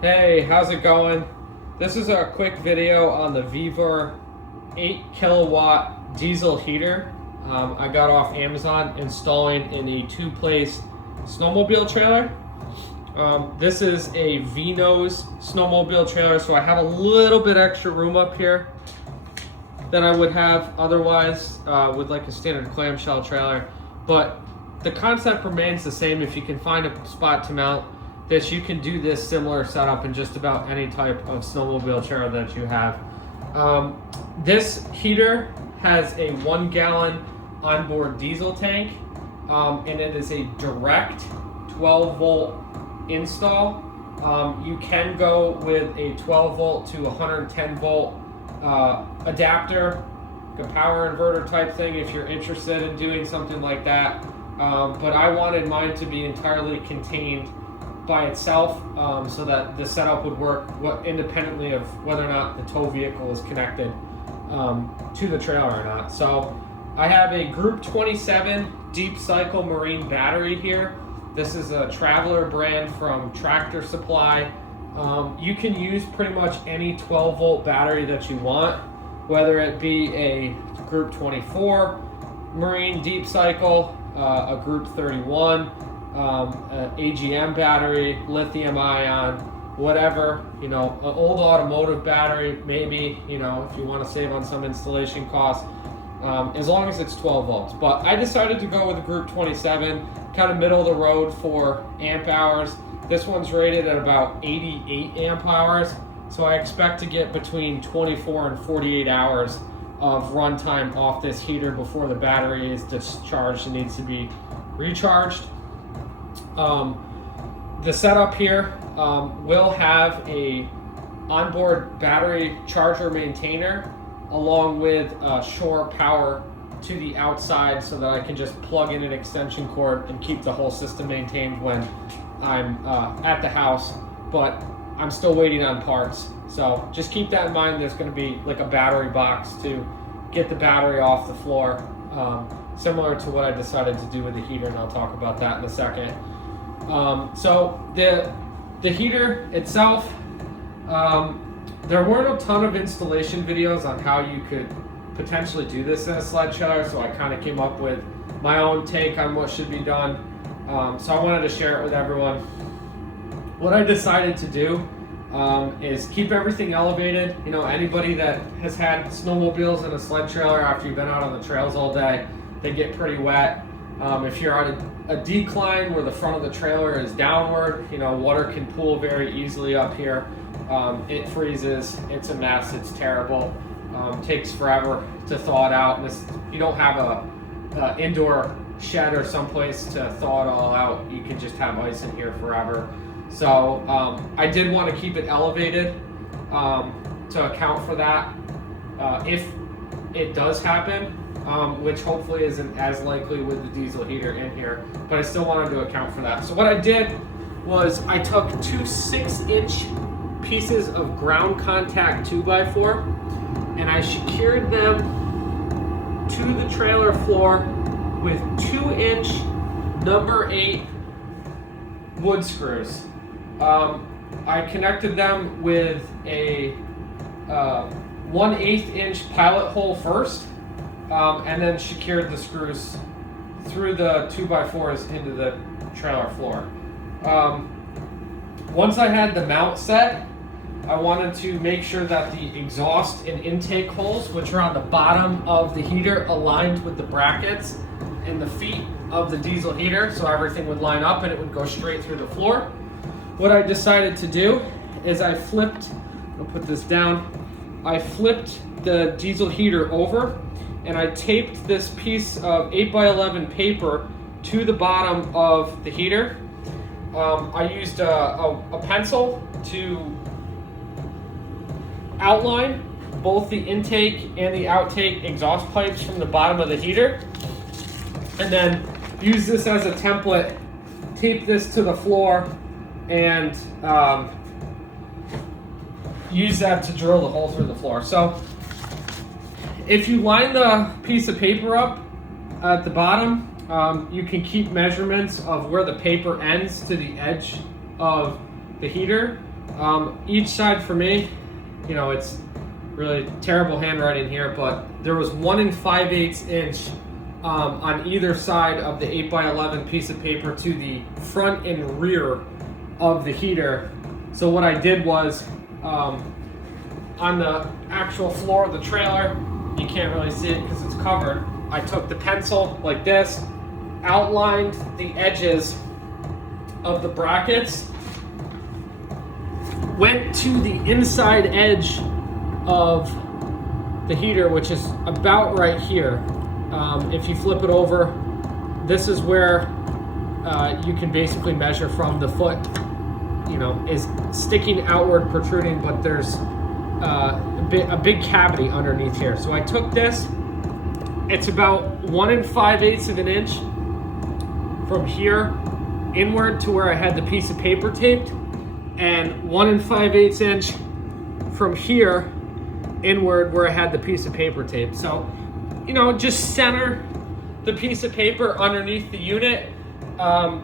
Hey, how's it going? This is a quick video on the Vevor 8 kilowatt diesel heater I got off Amazon installing in a two-place snowmobile trailer. This is a V-nose snowmobile trailer, so I have a little bit extra room up here than I would have otherwise with like a standard clamshell trailer. But the concept remains the same. If you can find a spot to mount this, you can do this similar setup in just about any type of snowmobile trailer that you have. This heater has a 1 gallon onboard diesel tank, and it is a direct 12 volt install. You can go with a 12 volt to 110 volt adapter, like a power inverter type thing if you're interested in doing something like that. But I wanted mine to be entirely contained by itself, so that the setup would work independently of whether or not the tow vehicle is connected to the trailer or not. So I have a Group 27 deep cycle marine battery here. This is a Traveler brand from Tractor Supply. You can use pretty much any 12 volt battery that you want, whether it be a Group 24 marine deep cycle, a Group 31, AGM battery, lithium ion, whatever, an old automotive battery, maybe, if you want to save on some installation costs, as long as it's 12 volts. But I decided to go with a Group 27, kind of middle of the road for amp hours. This one's rated at about 88 amp hours, so I expect to get between 24 and 48 hours of runtime off this heater before the battery is discharged and needs to be recharged. The setup here will have a onboard battery charger maintainer along with shore power to the outside, so that I can just plug in an extension cord and keep the whole system maintained when I'm at the house. But I'm still waiting on parts, so just keep that in mind. There's going to be like a battery box to get the battery off the floor, similar to what I decided to do with the heater, and I'll talk about that in a second. So the heater itself, there weren't a ton of installation videos on how you could potentially do this in a sled trailer, so I kind of came up with my own take on what should be done. So I wanted to share it with everyone. What I decided to do is keep everything elevated. Anybody that has had snowmobiles in a sled trailer after you've been out on the trails all day, they get pretty wet. If you're on a decline where the front of the trailer is downward, water can pool very easily up here. It freezes, it's a mess, it's terrible. Takes forever to thaw it out, and you don't have a indoor shed or someplace to thaw it all out. You can just have ice in here forever. So I did want to keep it elevated to account for that if it does happen, which hopefully isn't as likely with the diesel heater in here, but I still wanted to account for that. So what I did was I took two 6-inch pieces of ground contact 2x4 and I secured them to the trailer floor with 2-inch number 8 wood screws. I connected them with a 1/8 inch pilot hole first, and then secured the screws through the 2x4s into the trailer floor. Once I had the mount set, I wanted to make sure that the exhaust and intake holes, which are on the bottom of the heater, aligned with the brackets and the feet of the diesel heater, so everything would line up and it would go straight through the floor. What I decided to do is I'll put this down, I flipped the diesel heater over and I taped this piece of 8x11 paper to the bottom of the heater. I used a pencil to outline both the intake and the outtake exhaust pipes from the bottom of the heater, and then use this as a template, tape this to the floor, and use that to drill the hole through the floor. So if you line the piece of paper up at the bottom, you can keep measurements of where the paper ends to the edge of the heater. Each side for me, you know, it's really terrible handwriting here, but there was 1 5/8 inch on either side of the 8x11 piece of paper to the front and rear of the heater. So what I did was, on the actual floor of the trailer, you can't really see it because it's covered, I took the pencil like this, outlined the edges of the brackets, went to the inside edge of the heater, which is about right here. If you flip it over, this is where you can basically measure from. The foot, you know, is sticking outward, protruding, but there's a big cavity underneath here. So I took this, it's about 1 5/8 of an inch from here inward to where I had the piece of paper taped, and 1 5/8 inch from here inward where I had the piece of paper taped. So, you know, just center the piece of paper underneath the unit.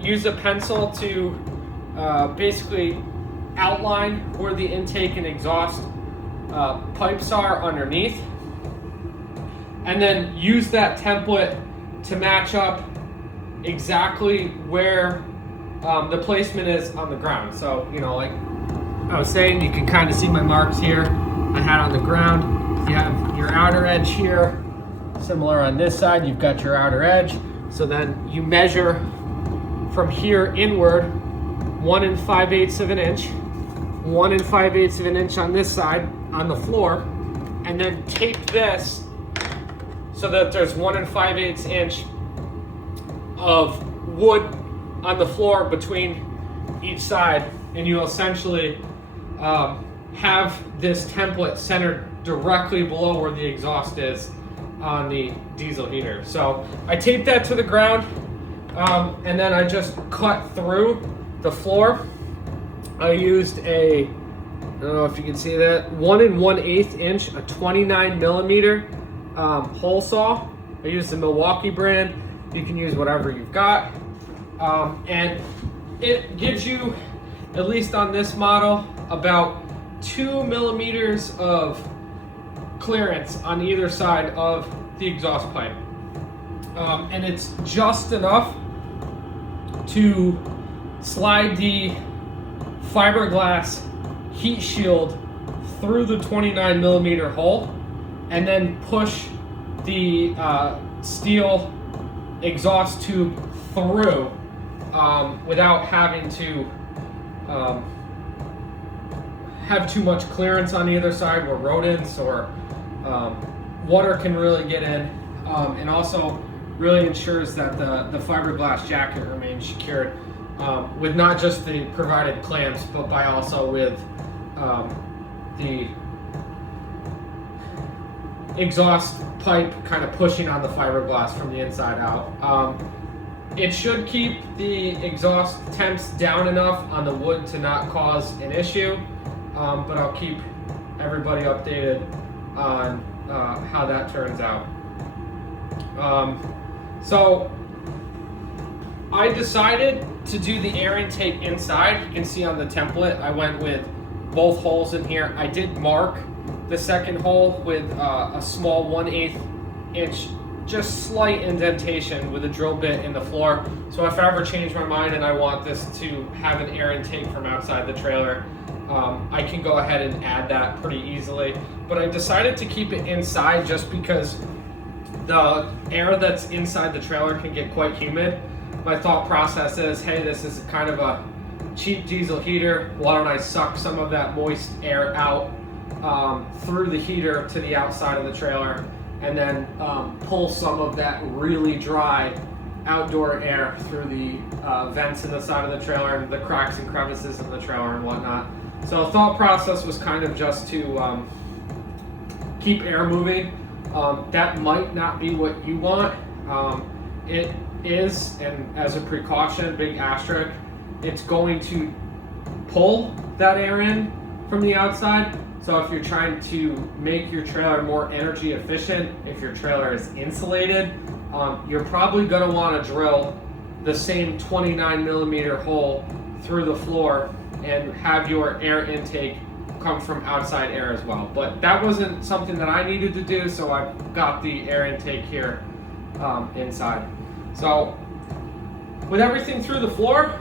Use a pencil to basically outline where the intake and exhaust pipes are underneath, and then use that template to match up exactly where the placement is on the ground. So, you know, like I was saying, you can kind of see my marks here I had on the ground. You have your outer edge here, similar on this side, you've got your outer edge. So then you measure from here inward 1 5/8 of an inch, 1 5/8 of an inch on this side on the floor, and then tape this so that there's 1 5/8 inch of wood on the floor between each side, and you essentially have this template centered directly below where the exhaust is on the diesel heater. So I taped that to the ground, and then I just cut through the floor. I used I don't know if you can see that, 1 1/8 inch, a 29 millimeter hole saw. I used the Milwaukee brand. You can use whatever you've got. And it gives you, at least on this model, about 2 millimeters of clearance on either side of the exhaust pipe. And it's just enough to slide the fiberglass heat shield through the 29 millimeter hole, and then push the steel exhaust tube through without having to have too much clearance on either side where rodents or water can really get in, and also really ensures that the fiberglass jacket remains secured with not just the provided clamps, but by also with the exhaust pipe kind of pushing on the fiberglass from the inside out. It should keep the exhaust temps down enough on the wood to not cause an issue, but I'll keep everybody updated on how that turns out. So I decided to do the air intake inside. You can see on the template I went with both holes in here. I did mark the second hole with a small 1/8 inch, just slight indentation with a drill bit in the floor. So if I ever change my mind and I want this to have an air intake from outside the trailer, I can go ahead and add that pretty easily. But I decided to keep it inside just because the air that's inside the trailer can get quite humid. My thought process is, hey, this is kind of a cheap diesel heater. Why don't I suck some of that moist air out through the heater to the outside of the trailer, and then pull some of that really dry outdoor air through the vents in the side of the trailer and the cracks and crevices in the trailer and whatnot. So the thought process was kind of just to keep air moving. That might not be what you want. It is, and as a precaution, big asterisk, it's going to pull that air in from the outside. So if you're trying to make your trailer more energy efficient, if your trailer is insulated, you're probably going to want to drill the same 29 millimeter hole through the floor and have your air intake come from outside air as well. But that wasn't something that I needed to do, so I got the air intake here inside. So with everything through the floor,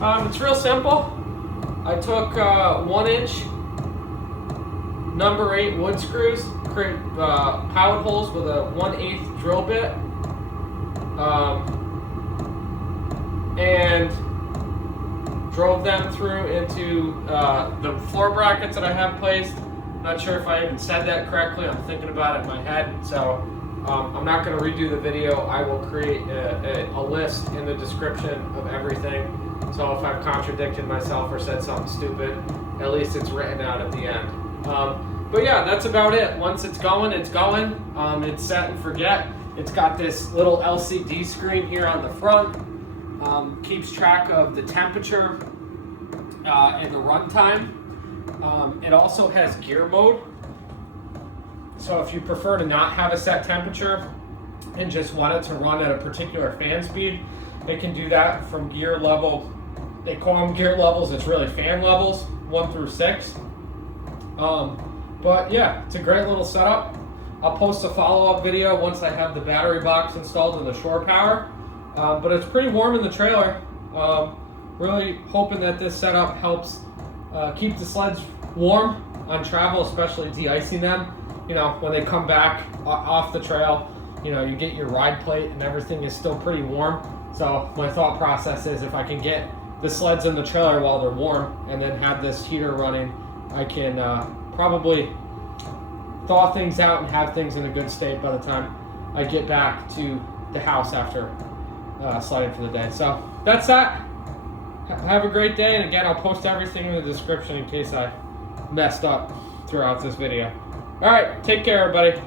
it's real simple. I took 1-inch number 8 wood screws, create pilot holes with a 1/8 drill bit, and drove them through into the floor brackets that I have placed. Not sure if I even said that correctly. I'm thinking about it in my head, so I'm not going to redo the video. I will create a list in the description of everything. So if I've contradicted myself or said something stupid, at least it's written out at the end. But yeah, that's about it. Once it's going, it's going. It's set and forget. It's got this little LCD screen here on the front. Keeps track of the temperature and the runtime. It also has gear mode. So if you prefer to not have a set temperature and just want it to run at a particular fan speed, it can do that from gear level. They call them gear levels. It's really fan levels, 1 through 6. But yeah, it's a great little setup. I'll post a follow-up video once I have the battery box installed in the shore power. But it's pretty warm in the trailer. Really hoping that this setup helps keep the sleds warm on travel, especially de-icing them. You know, when they come back off the trail, you know, you get your ride plate and everything is still pretty warm. So my thought process is if I can get the sleds in the trailer while they're warm and then have this heater running, I can probably thaw things out and have things in a good state by the time I get back to the house after sledding for the day. So that's that. Have a great day, and again, I'll post everything in the description in case I messed up throughout this video. All right, take care, everybody.